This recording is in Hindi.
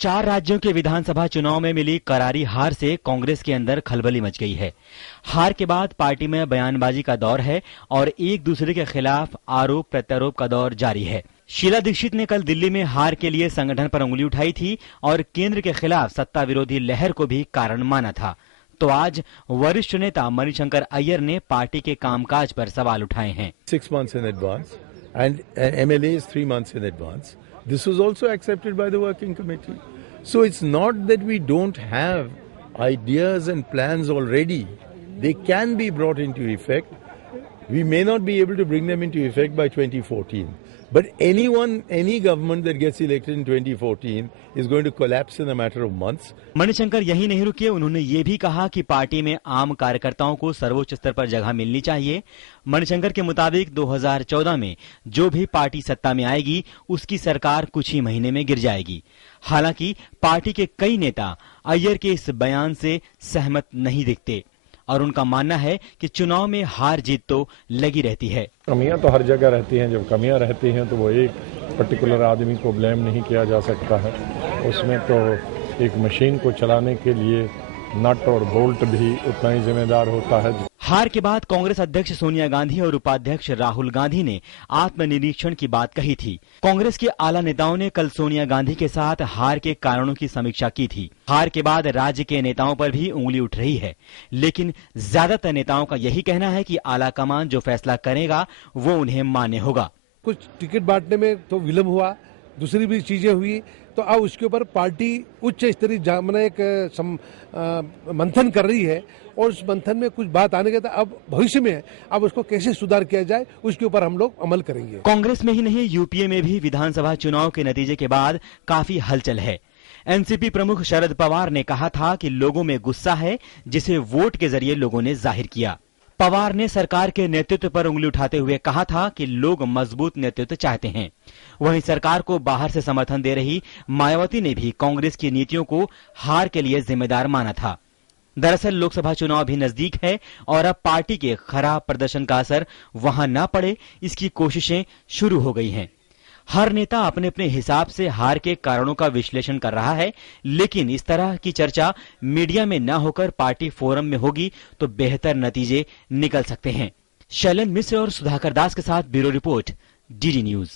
4 राज्यों के विधानसभा चुनाव में मिली करारी हार से कांग्रेस के अंदर खलबली मच गई है। हार के बाद पार्टी में बयानबाजी का दौर है और एक दूसरे के खिलाफ आरोप प्रत्यारोप का दौर जारी है। शीला दीक्षित ने कल दिल्ली में हार के लिए संगठन पर उंगली उठाई थी और केंद्र के खिलाफ सत्ता विरोधी लहर को भी कारण माना था। तो आज वरिष्ठ नेता मणिशंकर अय्यर ने पार्टी के कामकाज पर सवाल उठाए हैं। 6 months in advance and MLA is 3 months in advance. This was also accepted by the working committee. So it's not that we don't have ideas and plans already. They can be brought into effect. We may not be able to bring them into effect by 2014. But any government that gets elected in 2014 is going to collapse in a matter of months. Manishankar यही नहीं रुके, उन्होंने ये भी कहा कि पार्टी में आम कार्यकर्ताओं को सर्वोच्च स्तर पर जगह मिलनी चाहिए। मणिशंकर के मुताबिक 2014 में जो भी पार्टी सत्ता में आएगी उसकी सरकार कुछ ही महीने में गिर जाएगी। हालांकि पार्टी के कई नेता अय्यर के इस बयान से सहमत नहीं दिखते और उनका मानना है कि चुनाव में हार जीत तो लगी रहती है। कमियां तो हर जगह रहती हैं, जब कमियां रहती हैं तो वो एक पर्टिकुलर आदमी को ब्लेम नहीं किया जा सकता है। उसमें तो एक मशीन को चलाने के लिए नट और बोल्ट भी उतना ही जिम्मेदार होता है। हार के बाद कांग्रेस अध्यक्ष सोनिया गांधी और उपाध्यक्ष राहुल गांधी ने आत्मनिरीक्षण की बात कही थी। कांग्रेस के आला नेताओं ने कल सोनिया गांधी के साथ हार के कारणों की समीक्षा की थी। हार के बाद राज्य के नेताओं पर भी उंगली उठ रही है, लेकिन ज्यादातर नेताओं का यही कहना है कि आला कमान जो फैसला करेगा वो उन्हें मान्य होगा। कुछ टिकट बांटने में तो विलम्ब हुआ, दूसरी भी चीजें हुई, तो अब उसके ऊपर पार्टी उच्च स्तरीय मैंने एक मंथन कर रही है और उस मंथन में कुछ बात आने के बाद अब भविष्य में अब उसको कैसे सुधार किया जाए उसके ऊपर हम लोग अमल करेंगे। कांग्रेस में ही नहीं, यूपीए में भी विधानसभा चुनाव के नतीजे के बाद काफी हलचल है। एनसीपी प्रमुख शरद पवार ने कहा था कि लोगों में गुस्सा है जिसे वोट के जरिए लोगों ने जाहिर किया। पवार ने सरकार के नेतृत्व पर उंगली उठाते हुए कहा था कि लोग मजबूत नेतृत्व चाहते हैं। वहीं सरकार को बाहर से समर्थन दे रही मायावती ने भी कांग्रेस की नीतियों को हार के लिए जिम्मेदार माना था। दरअसल लोकसभा चुनाव भी नजदीक है और अब पार्टी के खराब प्रदर्शन का असर वहां न पड़े, इसकी कोशिशें शुरू हो गई हैं। हर नेता अपने अपने हिसाब से हार के कारणों का विश्लेषण कर रहा है, लेकिन इस तरह की चर्चा मीडिया में न होकर पार्टी फोरम में होगी तो बेहतर नतीजे निकल सकते हैं। शैलन मिश्र और सुधाकर दास के साथ ब्यूरो रिपोर्ट, डीडी न्यूज।